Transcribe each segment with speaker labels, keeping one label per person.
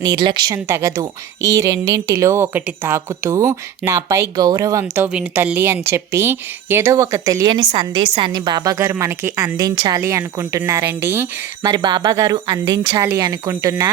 Speaker 1: నిర్లక్ష్యం తగదు. ఈ రెండింటిలో ఒకటి తాకుతూ నాపై గౌరవంతో విను తల్లి అని చెప్పి ఏదో ఒక తెలియని సందేశాన్ని బాబాగారు మనకి అందించాలి అనుకుంటున్నారండి. మరి బాబాగారు అందించాలి అనుకుంటున్న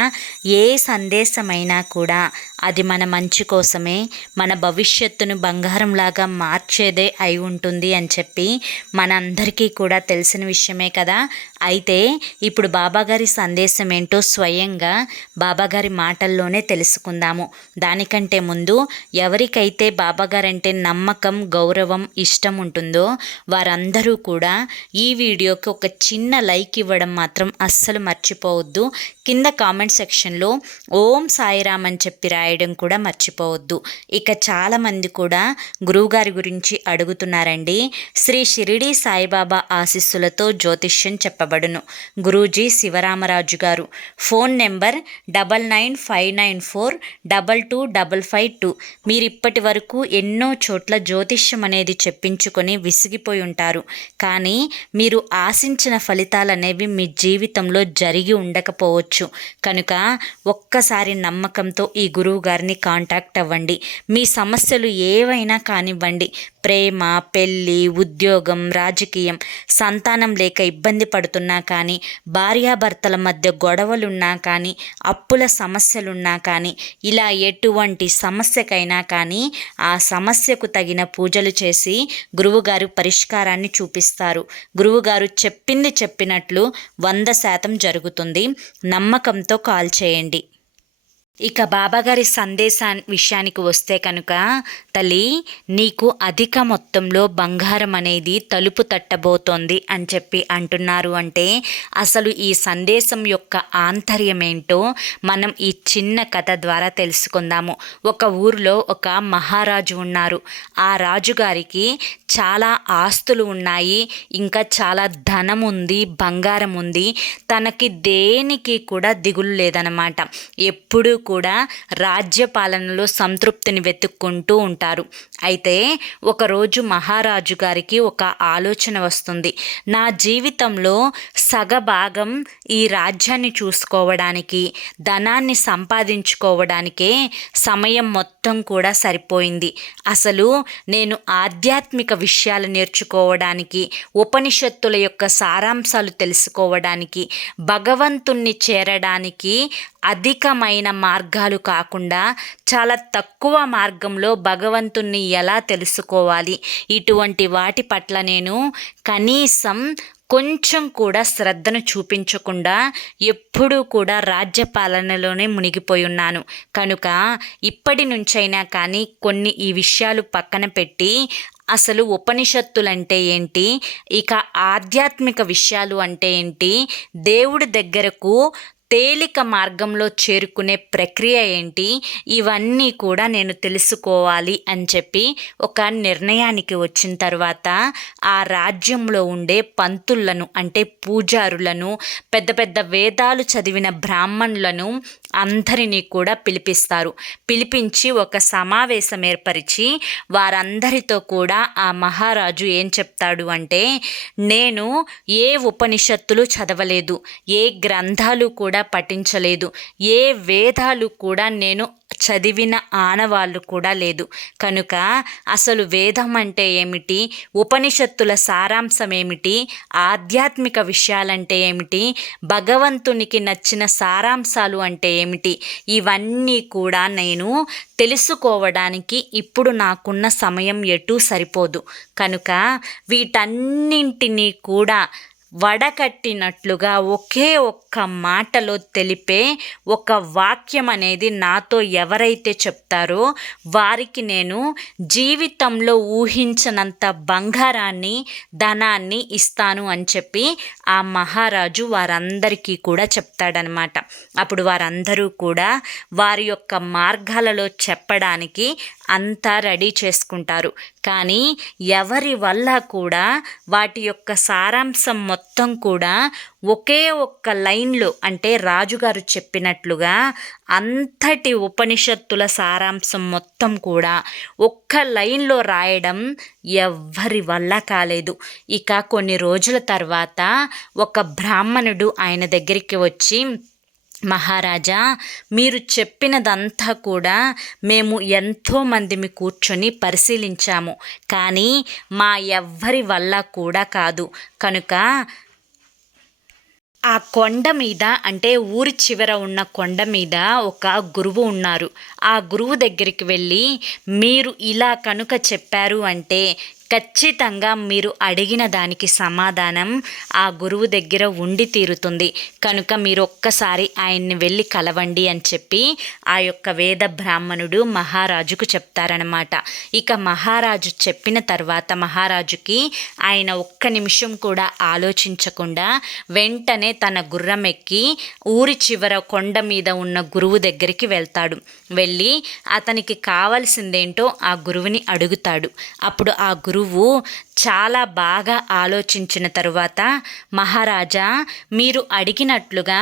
Speaker 1: ఏ సందేశమైనా కూడా అది మన మంచి కోసమే మన భవిష్యత్తును బంగారంలాగా మార్చేదే అయి ఉంటుంది అని చెప్పి మనందరికీ కూడా తెలిసిన విషయమే కదా. అయితే ఇప్పుడు బాబాగారి సందేశం ఏంటో స్వయంగా బాబాగారి మాటల్లోనే తెలుసుకుందాము. దానికంటే ముందు ఎవరికైతే బాబాగారంటే నమ్మకం గౌరవం ఇష్టం ఉంటుందో వారందరూ కూడా ఈ వీడియోకి ఒక చిన్న లైక్ ఇవ్వడం మాత్రం అస్సలు మర్చిపోవద్దు. కింద కామెంట్ సెక్షన్లో ఓం సాయిరామ్ అని చెప్పి రాయడం కూడా మర్చిపోవద్దు. ఇక చాలామంది కూడా గురువుగారి గురించి అడుగుతున్నారండి. శ్రీ షిరిడి సాయిబాబా ఆశీస్సులతో జ్యోతిష్యం చెప్పబడును. గురూజీ శివరామరాజు గారు. Phone number double nine five nine four double two double five two. మీరు ఇప్పటి వరకు ఎన్నో చోట్ల జ్యోతిష్యం అనేది చెప్పించుకొని విసిగిపోయి ఉంటారు. కానీ మీరు ఆశించిన ఫలితాలు అనేవి మీ జీవితంలో జరిగి ఉండకపోవచ్చు. కనుక ఒక్కసారి నమ్మకంతో ఈ గురువు గారిని కాంటాక్ట్ అవ్వండి. మీ సమస్యలు ఏవైనా కానివ్వండి. ప్రేమ పెళ్ళి ఉద్యోగం రాజకీయం సంతానం లేక ఇబ్బంది పడుతున్నా కానీ భార్యాభర్తల మధ్య గొడవలున్నా కానీ అప్పుల సమస్యలున్నా కానీ ఇలా ఎటువంటి సమస్యకైనా కానీ ఆ సమస్యకు తగిన పూజలు చేసి గురువుగారు పరిష్కారాన్ని చూపిస్తారు. గురువుగారు చెప్పింది చెప్పినట్లు వంద శాతం జరుగుతుంది. నమ్మకంతో కాల్ చేయండి. ఇక బాబాగారి సందేశా విషయానికి వస్తే కనుక తల్లి నీకు అధిక మొత్తంలో బంగారం అనేది తలుపు తట్టబోతోంది అని చెప్పి అంటున్నారు. అంటే అసలు ఈ సందేశం యొక్క ఆంతర్యం ఏంటో మనం ఈ చిన్న కథ ద్వారా తెలుసుకుందాము. ఒక ఊరిలో ఒక మహారాజు ఉన్నారు. ఆ రాజుగారికి చాలా ఆస్తులు ఉన్నాయి. ఇంకా చాలా ధనం ఉంది బంగారం ఉంది. తనకి దేనికి కూడా దిగులు లేదనమాట ఎప్పుడు కూడా రాజ్య పాలనలో సంతృప్తిని వెతుక్కుంటూ ఉంటారు. అయితే ఒకరోజు మహారాజు గారికి ఒక ఆలోచన వస్తుంది. నా జీవితంలో సగభాగం ఈ రాజ్యాన్ని చూసుకోవడానికి ధనాన్ని సంపాదించుకోవడానికే సమయం మొత్తం కూడా సరిపోయింది. అసలు నేను ఆధ్యాత్మిక విషయాలు నేర్చుకోవడానికి ఉపనిషత్తుల యొక్క సారాంశాలు తెలుసుకోవడానికి భగవంతుణ్ణి చేరడానికి అధికమైన మార్గాలు కాకుండా చాలా తక్కువ మార్గంలో భగవంతుణ్ణి ఎలా తెలుసుకోవాలి? ఇటువంటి వాటి పట్ల నేను కనీసం కొంచెం కూడా శ్రద్ధను చూపించకుండా ఎప్పుడూ కూడా రాజ్య పాలనలోనే మునిగిపోయి ఉన్నాను. కనుక ఇప్పటి నుంచైనా కానీ కొన్ని ఈ విషయాలు పక్కన పెట్టి అసలు ఉపనిషత్తులంటే ఏంటి? ఇక ఆధ్యాత్మిక విషయాలు అంటే ఏంటి? దేవుడి దగ్గరకు తేలిక మార్గంలో చేరుకునే ప్రక్రియ ఏంటి? ఇవన్నీ కూడా నేను తెలుసుకోవాలి అని చెప్పి ఒక నిర్ణయానికి వచ్చిన తర్వాత ఆ రాజ్యంలో ఉండే పంతులను అంటే పూజారులను పెద్ద పెద్ద వేదాలు చదివిన బ్రాహ్మణులను అందరినీ కూడా పిలిపిస్తారు. పిలిపించి ఒక సమావేశం ఏర్పరిచి వారందరితో కూడా ఆ మహారాజు ఏం చెప్తాడు అంటే నేను ఏ ఉపనిషత్తులు చదవలేదు ఏ గ్రంథాలు కూడా కూడా పఠించలేదు. ఏ వేదాలు కూడా నేను చదివిన ఆనవాళ్ళు కూడా లేదు. కనుక అసలు వేదం అంటే ఏమిటి? ఉపనిషత్తుల సారాంశం ఏమిటి? ఆధ్యాత్మిక విషయాలంటే ఏమిటి? భగవంతునికి నచ్చిన సారాంశాలు అంటే ఏమిటి? ఇవన్నీ కూడా నేను తెలుసుకోవడానికి ఇప్పుడు నాకున్న సమయం ఎటూ సరిపోదు. కనుక వీటన్నింటినీ కూడా వడకట్టినట్లుగా ఒకే ఒక్క మాటలో తెలిపే ఒక వాక్యం అనేది నాతో ఎవరైతే చెప్తారో వారికి నేను జీవితంలో ఊహించనంత బంగారాన్ని ధనాన్ని ఇస్తాను అని చెప్పి ఆ మహారాజు వారందరికీ కూడా చెప్తాడనమాట. అప్పుడు వారందరూ కూడా వారి యొక్క మార్గాలలో చెప్పడానికి అంతా రెడీ చేసుకుంటారు. కానీ ఎవరి వల్ల కూడా వాటి యొక్క సారాంశం మొత్తం కూడా ఒకే ఒక్క లైన్లో అంటే రాజుగారు చెప్పినట్లుగా అంతటి ఉపనిషత్తుల సారాంశం మొత్తం కూడా ఒక్క లైన్లో రాయడం ఎవ్వరి వల్ల కాలేదు. ఇక కొన్ని రోజుల తర్వాత ఒక బ్రాహ్మణుడు ఆయన దగ్గరికి వచ్చి మహారాజా మీరు చెప్పినదంతా కూడా మేము ఎంతోమందిమి కూర్చొని పరిశీలించాము. కానీ మా ఎవ్వరి వల్ల కూడా కాదు. కనుక ఆ కొండ మీద అంటే ఊరి చివర ఉన్న కొండ మీద ఒక గురువు ఉన్నారు. ఆ గురువు దగ్గరికి వెళ్ళి మీరు ఇలా కనుక చెప్పారు అంటే ఖచ్చితంగా మీరు అడిగిన దానికి సమాధానం ఆ గురువు దగ్గర ఉండి తీరుతుంది. కనుక మీరు ఒక్కసారి ఆయన్ని వెళ్ళి కలవండి అని చెప్పి ఆ యొక్క వేద బ్రాహ్మణుడు మహారాజుకు చెప్తారనమాట ఇక మహారాజు చెప్పిన తర్వాత మహారాజుకి ఆయన ఒక్క నిమిషం కూడా ఆలోచించకుండా వెంటనే తన గుర్రం ఎక్కి ఊరి చివర కొండ మీద ఉన్న గురువు దగ్గరికి వెళ్తాడు. వెళ్ళి అతనికి కావలసిందేంటో ఆ గురువుని అడుగుతాడు. అప్పుడు ఆ గురువు గురువు చాలా బాగా ఆలోచించిన తరువాత మహారాజా మీరు అడిగినట్లుగా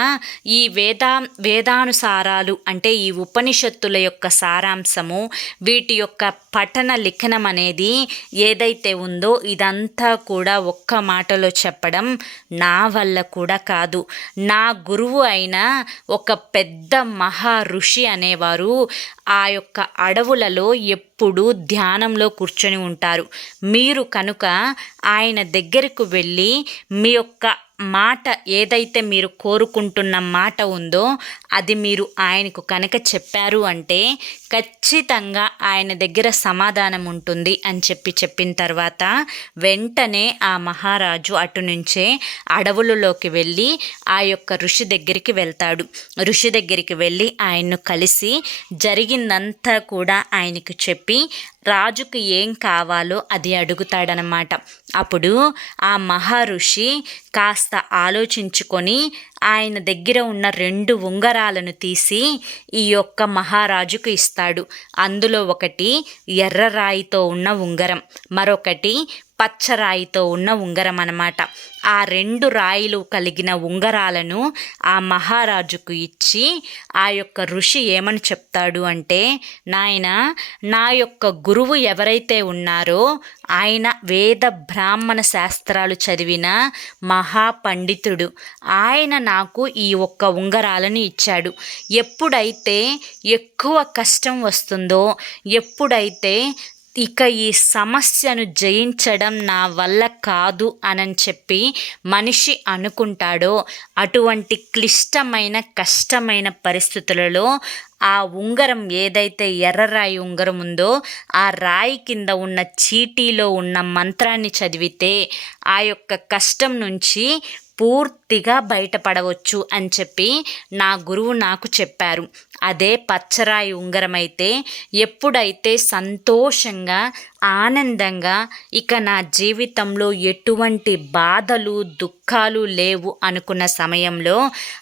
Speaker 1: ఈ వేదా వేదానుసారాలు అంటే ఈ ఉపనిషత్తుల యొక్క సారాంశము వీటి యొక్క పఠన లిఖనం అనేది ఏదైతే ఉందో ఇదంతా కూడా ఒక్క మాటలో చెప్పడం నా వల్ల కూడా కాదు. నా గురువు అయిన ఒక పెద్ద మహా ఋషి అనేవారు ఆ యొక్క అడవులలో ఎప్పుడు ధ్యానంలో కూర్చొని ఉంటారు. మీరు కనుక ఆయన దగ్గరకు వెళ్ళి మీ యొక్క మాట ఏదైతే మీరు కోరుకుంటున్న మాట ఉందో అది మీరు ఆయనకు కనుక చెప్పారు అంటే ఖచ్చితంగా ఆయన దగ్గర సమాధానం ఉంటుంది అని చెప్పి చెప్పిన తర్వాత వెంటనే ఆ మహారాజు అటు నుంచే అడవులలోకి వెళ్ళి ఆ యొక్క ఋషి దగ్గరికి వెళ్తాడు. ఋషి దగ్గరికి వెళ్ళి ఆయన్ను కలిసి జరిగిందంతా కూడా ఆయనకు చెప్పి రాజుకు ఏం కావాలో అది అడుగుతాడనమాట. అప్పుడు ఆ మహర్షి కాస్త ఆలోచించుకొని ఆయన దగ్గర ఉన్న రెండు ఉంగరాలను తీసి ఈ యొక్క మహారాజుకు ఇస్తాడు. అందులో ఒకటి ఎర్ర రాయితో ఉన్న ఉంగరం మరొకటి పచ్చరాయితో ఉన్న ఉంగరం అన్నమాట. ఆ రెండు రాయిలు కలిగిన ఉంగరాలను ఆ మహారాజుకు ఇచ్చి ఆ యొక్క ఋషి ఏమని చెప్తాడు అంటే నాయన నా యొక్క గురువు ఎవరైతే ఉన్నారో ఆయన వేద బ్రాహ్మణ శాస్త్రాలు చదివిన మహాపండితుడు. ఆయన నాకు ఈ ఒక్క ఉంగరాలను ఇచ్చాడు. ఎప్పుడైతే ఎక్కువ కష్టం వస్తుందో ఎప్పుడైతే ఇక ఈ సమస్యను జయించడం నా వల్ల కాదు అని చెప్పి మనిషి అనుకుంటాడో అటువంటి క్లిష్టమైన కష్టమైన పరిస్థితులలో ఆ ఉంగరం ఏదైతే ఎర్రరాయి ఉంగరం ఉందో ఆ రాయి కింద ఉన్న చీటీలో ఉన్న మంత్రాన్ని చదివితే ఆ యొక్క కష్టం నుంచి పూర్తిగా బయటపడవచ్చు అని చెప్పి నా గురువు నాకు చెప్పారు. అదే పచ్చరాయి ఉంగరం అయితే ఎప్పుడైతే సంతోషంగా ఆనందంగా ఇక నా జీవితంలో ఎటువంటి బాధలు దుఃఖాలు లేవు అనుకున్న సమయంలో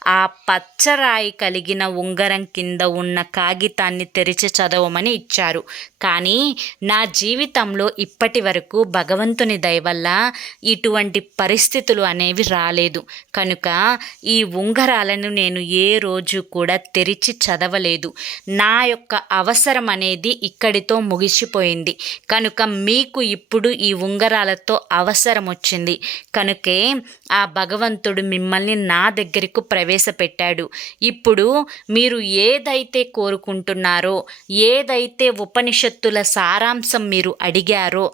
Speaker 1: ఆ పచ్చరాయి కలిగిన ఉంగరం కింద ఉన్న కాగితాన్ని తెరిచి చదవమని ఇచ్చారు. కానీ నా జీవితంలో ఇప్పటి వరకు భగవంతుని దయవల్ల ఇటువంటి పరిస్థితులు అనేవి రాలేదు. కనుక ఈ ఉంగరాలను నేను ఏ రోజు కూడా తెరిచి చదవ చదవలేదు నా యొక్క అవసరం అనేది ఇక్కడితో ముగిసిపోయింది. కనుక మీకు ఇప్పుడు ఈ ఉంగరాలతో అవసరం వచ్చింది. కనుకే ఆ భగవంతుడు మిమ్మల్ని నా దగ్గరకు ప్రవేశపెట్టాడు. ఇప్పుడు మీరు ఏదైతే కోరుకుంటున్నారో ఏదైతే ఉపనిషత్తుల సారాంశం మీరు అడిగారో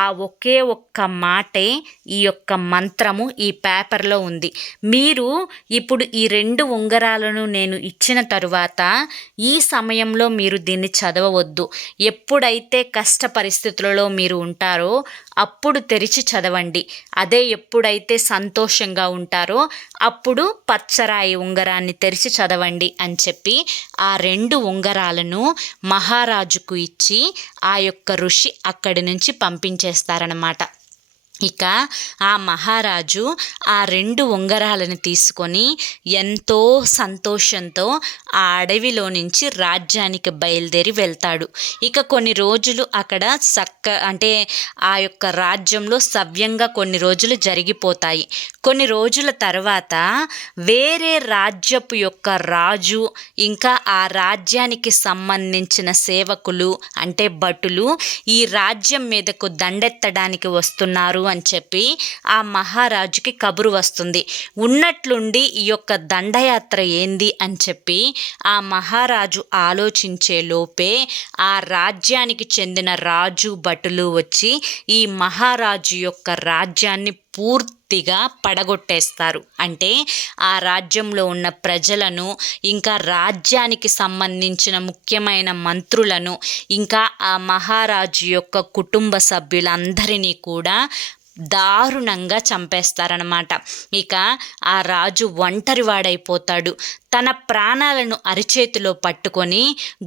Speaker 1: ఆ ఒకే ఒక్క మాటే ఈ యొక్క మంత్రము ఈ పేపర్లో ఉంది. మీరు ఇప్పుడు ఈ రెండు ఉంగరాలను నేను ఇచ్చిన తరువాత ఈ సమయంలో మీరు దీన్ని చదవవద్దు. ఎప్పుడైతే కష్ట పరిస్థితులలో మీరు ఉంటారో అప్పుడు తెరిచి చదవండి. అదే ఎప్పుడైతే సంతోషంగా ఉంటారో అప్పుడు పచ్చరాయి ఉంగరాన్ని తెరిచి చదవండి అని చెప్పి ఆ రెండు ఉంగరాలను మహారాజుకు ఇచ్చి ఆ యొక్క ఋషి అక్కడి నుంచి పంపించేస్తారనమాట ఇక ఆ మహారాజు ఆ రెండు ఉంగరాలను తీసుకొని ఎంతో సంతోషంతో ఆ అడవిలో నుంచి రాజ్యానికి బయలుదేరి వెళ్తాడు. ఇక కొన్ని రోజులు అక్కడ చక్క అంటే ఆ యొక్క రాజ్యంలో సవ్యంగా కొన్ని రోజులు జరిగిపోతాయి. కొన్ని రోజుల తర్వాత వేరే రాజ్యపు యొక్క రాజు ఇంకా ఆ రాజ్యానికి సంబంధించిన సేవకులు అంటే భటులు ఈ రాజ్యం మీదకు దండెత్తడానికి వస్తున్నారు. అని చెప్పి ఆ మహారాజుకి కబురు వస్తుంది. ఉన్నట్లుండి ఈ యొక్క దండయాత్ర ఏంది అని చెప్పి ఆ మహారాజు ఆలోచించే లోపే ఆ రాజ్యానికి చెందిన రాజు భటులు వచ్చి ఈ మహారాజు యొక్క రాజ్యాన్ని పూర్తిగా పడగొట్టేస్తారు. అంటే ఆ రాజ్యంలో ఉన్న ప్రజలను ఇంకా రాజ్యానికి సంబంధించిన ముఖ్యమైన మంత్రులను ఇంకా ఆ మహారాజు యొక్క కుటుంబ సభ్యులందరినీ కూడా దారుణంగా చంపేస్తారనమాట ఇక ఆ రాజు ఒంటరివాడైపోతాడు. తన ప్రాణాలను అరిచేతిలో పట్టుకొని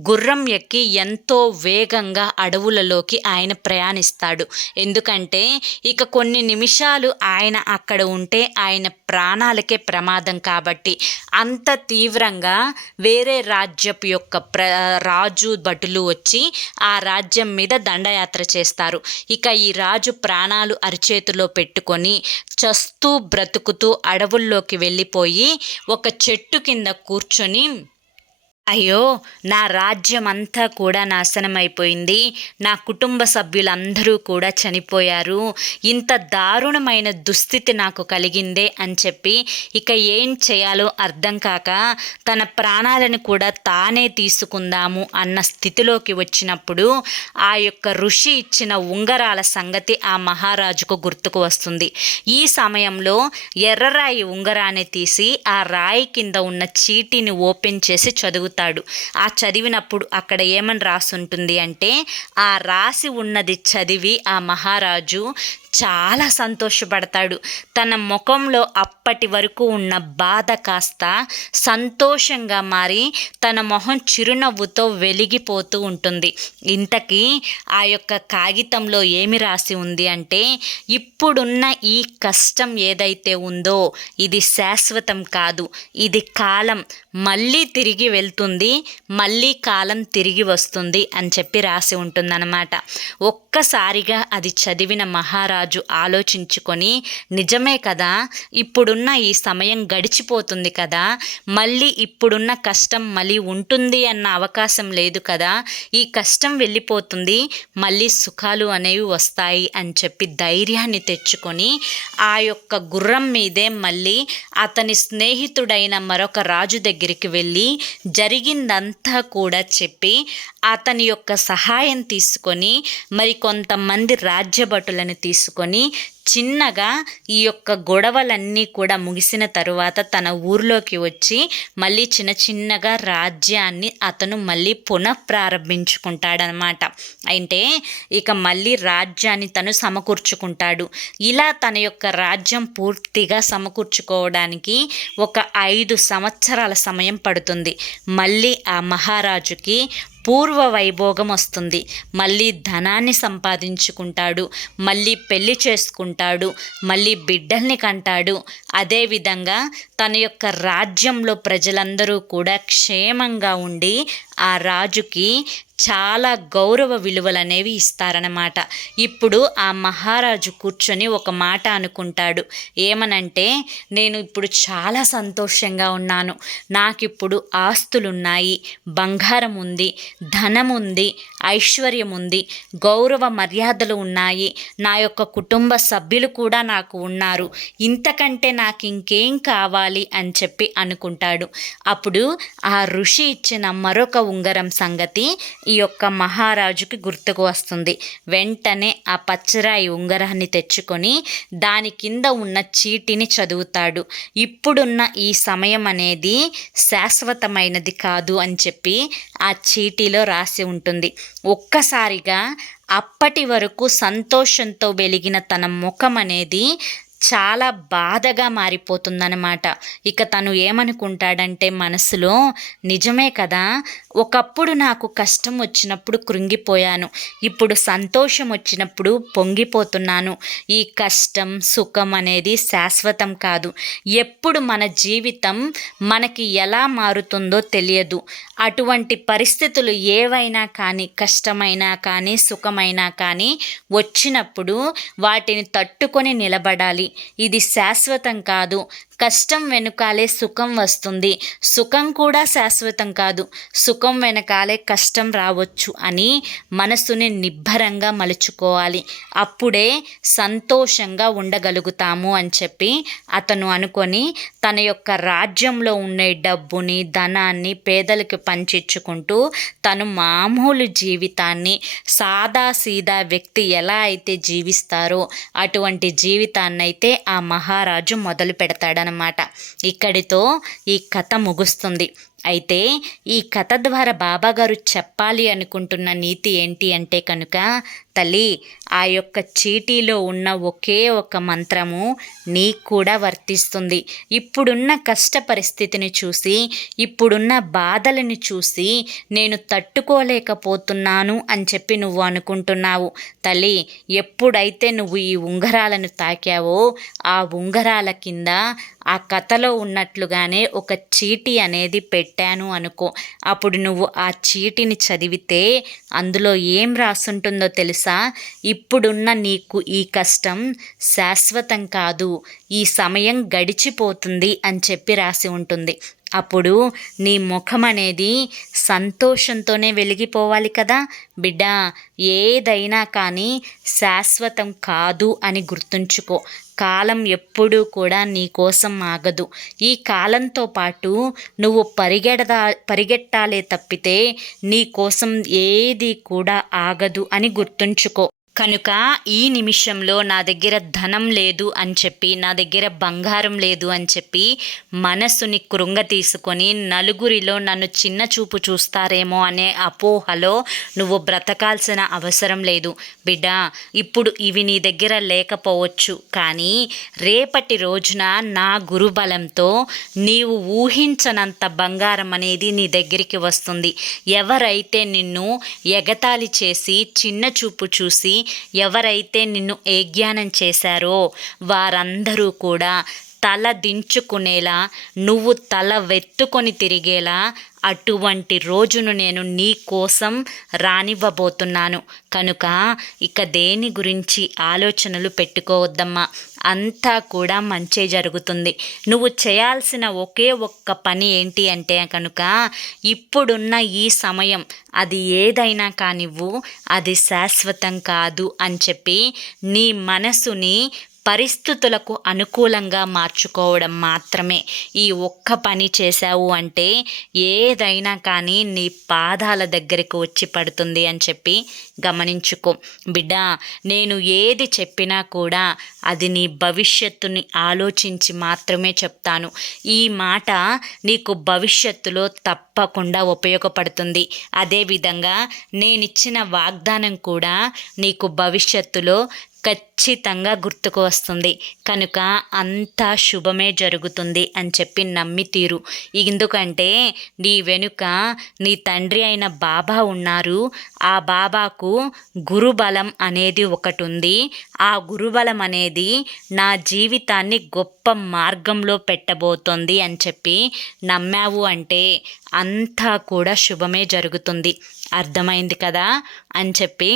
Speaker 1: గుర్రం ఎక్కి ఎంతో వేగంగా అడవులలోకి ఆయన ప్రయాణిస్తాడు. ఎందుకంటే ఇక కొన్ని నిమిషాలు ఆయన అక్కడ ఉంటే ఆయన ప్రాణాలకే ప్రమాదం కాబట్టి అంత తీవ్రంగా వేరే రాజ్యపు యొక్క ప్ర రాజు భటులు వచ్చి ఆ రాజ్యం మీద దండయాత్ర చేస్తారు. ఇక ఈ రాజు ప్రాణాలు అరిచేతిలో పెట్టుకొని చస్తూ బ్రతుకుతూ అడవుల్లోకి వెళ్ళిపోయి ఒక చెట్టు కింద కూర్చొని అయ్యో నా రాజ్యం అంతా కూడా నాశనం అయిపోయింది నా కుటుంబ సభ్యులందరూ కూడా చనిపోయారు. ఇంత దారుణమైన దుస్థితి నాకు కలిగిందే అని చెప్పి ఇక ఏం చేయాలో అర్థం కాక తన ప్రాణాలను కూడా తానే తీసుకుందాము అన్న స్థితిలోకి వచ్చినప్పుడు ఆ యొక్క ఋషి ఇచ్చిన ఉంగరాల సంగతి ఆ మహారాజుకు గుర్తుకు వస్తుంది. ఈ సమయంలో ఎర్రరాయి ఉంగరాన్ని తీసి ఆ రాయి కింద ఉన్న చీటీని ఓపెన్ చేసి చదువుతాడు. చదువుతాడు ఆ చదివినప్పుడు అక్కడ ఏమని రాసి ఉంటుంది అంటే ఆ రాసి ఉన్నది చదివి ఆ మహారాజు చాలా సంతోషపడతాడు. తన ముఖంలో అప్పటి వరకు ఉన్న బాధ కాస్త సంతోషంగా మారి తన మొహం చిరునవ్వుతో వెలిగిపోతూ ఉంటుంది. ఇంతకీ ఆ యొక్క కాగితంలో ఏమి రాసి ఉంది అంటే ఇప్పుడున్న ఈ కష్టం ఏదైతే ఉందో ఇది శాశ్వతం కాదు. ఇది కాలం మళ్ళీ తిరిగి వెళ్తుంది మళ్ళీ కాలం తిరిగి వస్తుంది అని చెప్పి రాసి ఉంటుందన్నమాట. ఒక్కసారిగా అది చదివిన మహారాజు రాజు ఆలోచించుకొని నిజమే కదా ఇప్పుడున్న ఈ సమయం గడిచిపోతుంది కదా మళ్ళీ ఇప్పుడున్న కష్టం మళ్ళీ ఉంటుంది అన్న అవకాశం లేదు కదా ఈ కష్టం వెళ్ళిపోతుంది మళ్ళీ సుఖాలు అనేవి వస్తాయి అని చెప్పి ధైర్యాన్ని తెచ్చుకొని ఆ యొక్క గుర్రం మీదే మళ్ళీ అతని స్నేహితుడైన మరొక రాజు దగ్గరికి వెళ్ళి జరిగిందంతా కూడా చెప్పి అతని యొక్క సహాయం తీసుకొని మరి కొంతమంది రాజ్యభటులను తీసుకొని చిన్నగా ఈ యొక్క గొడవలన్నీ కూడా ముగిసిన తరువాత తన ఊర్లోకి వచ్చి మళ్ళీ చిన్న చిన్నగా రాజ్యాన్ని అతను మళ్ళీ పునః ప్రారంభించుకుంటాడనమాట అంటే ఇక మళ్ళీ రాజ్యాన్ని తను సమకూర్చుకుంటాడు. ఇలా తన యొక్క రాజ్యం పూర్తిగా సమకూర్చుకోవడానికి ఒక ఐదు సంవత్సరాల సమయం పడుతుంది. మళ్ళీ ఆ మహారాజుకి పూర్వ వైభోగం వస్తుంది. మళ్ళీ ధనాన్ని సంపాదించుకుంటాడు. మళ్ళీ పెళ్ళి చేసుకుంటాడు. మళ్ళీ బిడ్డల్ని కంటాడు. అదేవిధంగా తన యొక్క రాజ్యంలో ప్రజలందరూ కూడా క్షేమంగా ఉండి ఆ రాజుకి చాలా గౌరవ విలువలు అనేవి ఇస్తారన్నమాట. ఇప్పుడు ఆ మహారాజు కూర్చొని ఒక మాట అనుకుంటాడు. ఏమనంటే నేను ఇప్పుడు చాలా సంతోషంగా ఉన్నాను. నాకు ఇప్పుడు ఆస్తులున్నాయి బంగారం ఉంది ధనం ఉంది ఐశ్వర్యం ఉంది గౌరవ మర్యాదలు ఉన్నాయి. నా యొక్క కుటుంబ సభ్యులు కూడా నాకు ఉన్నారు. ఇంతకంటే నాకు ఇంకేం కావాలి? అని చెప్పి అనుకుంటాడు. అప్పుడు ఆ ఋషి ఇచ్చిన మరొక ఉంగరం సంగతి ఈ యొక్క మహారాజుకి గుర్తుకు వస్తుంది. వెంటనే ఆ పచ్చరాయి ఉంగరాన్ని తెచ్చుకొని దాని కింద ఉన్న చీటిని చదువుతాడు. ఇప్పుడున్న ఈ సమయం అనేది శాశ్వతమైనది కాదు అని చెప్పి ఆ చీటీలో రాసి ఉంటుంది. ఒక్కసారిగా అప్పటి వరకు సంతోషంతో వెలిగిన తన ముఖం అనేది చాలా బాధగా మారిపోతుందన్నమాట. ఇక తను ఏమనుకుంటాడంటే మనసులో నిజమే కదా ఒకప్పుడు నాకు కష్టం వచ్చినప్పుడు కృంగిపోయాను ఇప్పుడు సంతోషం వచ్చినప్పుడు పొంగిపోతున్నాను. ఈ కష్టం సుఖం అనేది శాశ్వతం కాదు. ఎప్పుడు మన జీవితం మనకి ఎలా మారుతుందో తెలియదు. అటువంటి పరిస్థితులు ఏవైనా కానీ కష్టమైనా కానీ సుఖమైనా కానీ వచ్చినప్పుడు వాటిని తట్టుకొని నిలబడాలి. ఇది శాశ్వతం కాదు. కష్టం వెనుకాలే సుఖం వస్తుంది. సుఖం కూడా శాశ్వతం కాదు. సుఖం వెనకాలే కష్టం రావచ్చు అని మనసుని నిబ్బరంగా మలుచుకోవాలి. అప్పుడే సంతోషంగా ఉండగలుగుతాము అని చెప్పి అతను అనుకొని తన యొక్క రాజ్యంలో ఉండే డబ్బుని ధనాన్ని పేదలకు పంచిచ్చుకుంటూ తను మామూలు జీవితాన్ని సాదా సీదా వ్యక్తి ఎలా అయితే జీవిస్తారో అటువంటి జీవితాన్నైతే ఆ మహారాజు మొదలు అనమాట. ఇక్కడితో ఈ కథ ముగుస్తుంది. అయితే ఈ కథ ద్వారా బాబాగారు చెప్పాలి అనుకుంటున్న నీతి ఏంటి అంటే కనుక తల్లి ఆ యొక్క చీటీలో ఉన్న ఒకే ఒక మంత్రము నీకు కూడా వర్తిస్తుంది. ఇప్పుడున్న కష్ట పరిస్థితిని చూసి ఇప్పుడున్న బాధలను చూసి నేను తట్టుకోలేకపోతున్నాను అని చెప్పి నువ్వు అనుకుంటున్నావు. తల్లి ఎప్పుడైతే నువ్వు ఈ ఉంగరాలను తాకావో ఆ ఉంగరాల కింద ఆ కథలో ఉన్నట్లుగానే ఒక చీటీ అనేది పెట్టాను అనుకో. అప్పుడు నువ్వు ఆ చీటిని చదివితే అందులో ఏం రాసుంటుందో తెలుసా? ఇప్పుడున్న నీకు ఈ కష్టం శాశ్వతం కాదు. ఈ సమయం గడిచిపోతుంది అని చెప్పి రాసి ఉంటుంది. అప్పుడు నీ ముఖం అనేది సంతోషంతోనే వెలిగిపోవాలి కదా. బిడ్డ ఏదైనా కానీ శాశ్వతం కాదు అని గుర్తుంచుకో. కాలం ఎప్పుడూ కూడా నీ కోసం ఆగదు. ఈ కాలంతో పాటు నువ్వు పరిగెడదా పరిగెట్టాలే తప్పితే నీ కోసం ఏది కూడా ఆగదు అని గుర్తుంచుకో. కనుక ఈ నిమిషంలో నా దగ్గర ధనం లేదు అని చెప్పి నా దగ్గర బంగారం లేదు అని చెప్పి మనసుని కృంగ తీసుకొని నలుగురిలో నన్ను చిన్న చూపు చూస్తారేమో అనే అపోహలో నువ్వు బ్రతకాల్సిన అవసరం లేదు. బిడ్డ ఇప్పుడు ఇవి నీ దగ్గర లేకపోవచ్చు. కానీ రేపటి రోజున నా గురుబలంతో నీవు ఊహించనంత బంగారం అనేది నీ దగ్గరికి వస్తుంది. ఎవరైతే నిన్ను ఎగతాళి చేసి చిన్న చూపు చూసి ఎవరైతే నిన్ను ఏజ్ఞానం చేశారో వారందరూ కూడా తల దించుకునేలా నువ్వు తల వెత్తుకొని తిరిగేలా అటువంటి రోజును నేను నీ కోసం రానివ్వబోతున్నాను. కనుక ఇక దేని గురించి ఆలోచనలు పెట్టుకోవద్దమ్మా. అంతా కూడా మంచే జరుగుతుంది. నువ్వు చేయాల్సిన ఒకే ఒక్క పని ఏంటి అంటే కనుక ఇప్పుడున్న ఈ సమయం అది ఏదైనా కానివ్వు అది శాశ్వతం కాదు అని చెప్పి నీ మనసుని పరిస్థితులకు అనుకూలంగా మార్చుకోవడం మాత్రమే. ఈ ఒక్క పని చేశావు అంటే ఏదైనా కానీ నీ పాదాల దగ్గరికి వచ్చి పడుతుంది అని చెప్పి గమనించుకో. బిడ్డ నేను ఏది చెప్పినా కూడా అది నీ భవిష్యత్తుని ఆలోచించి మాత్రమే చెప్తాను. ఈ మాట నీకు భవిష్యత్తులో తప్పకుండా ఉపయోగపడుతుంది. అదేవిధంగా నేనిచ్చిన వాగ్దానం కూడా నీకు భవిష్యత్తులో ఖచ్చితంగా గుర్తుకు వస్తుంది. కనుక అంతా శుభమే జరుగుతుంది అని చెప్పి నమ్మి తీరు. ఎందుకంటే నీ వెనుక నీ తండ్రి అయిన బాబా ఉన్నారు. ఆ బాబాకు గురుబలం అనేది ఒకటి ఉంది ఆ గురుబలం అనేది నా జీవితాన్ని గొప్ప మార్గంలో పెట్టబోతోంది అని చెప్పి నమ్మావు అంటే అంతా కూడా శుభమే జరుగుతుంది. అర్థమైంది కదా? అని చెప్పి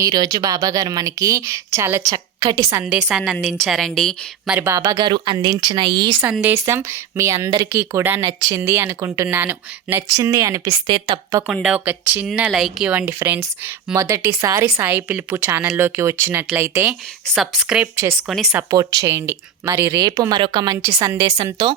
Speaker 1: ఈరోజు బాబాగారు మనకి చాలా చక్కటి సందేశాన్ని అందించారండి. మరి బాబాగారు అందించిన ఈ సందేశం మీ అందరికీ కూడా నచ్చింది అనుకుంటున్నాను. నచ్చింది అనిపిస్తే తప్పకుండా ఒక చిన్న లైక్ ఇవ్వండి ఫ్రెండ్స్. మొదటిసారి సాయి పిలుపు ఛానల్లోకి వచ్చినట్లయితే సబ్స్క్రైబ్ చేసుకొని సపోర్ట్ చేయండి. మరి రేపు మరొక మంచి సందేశంతో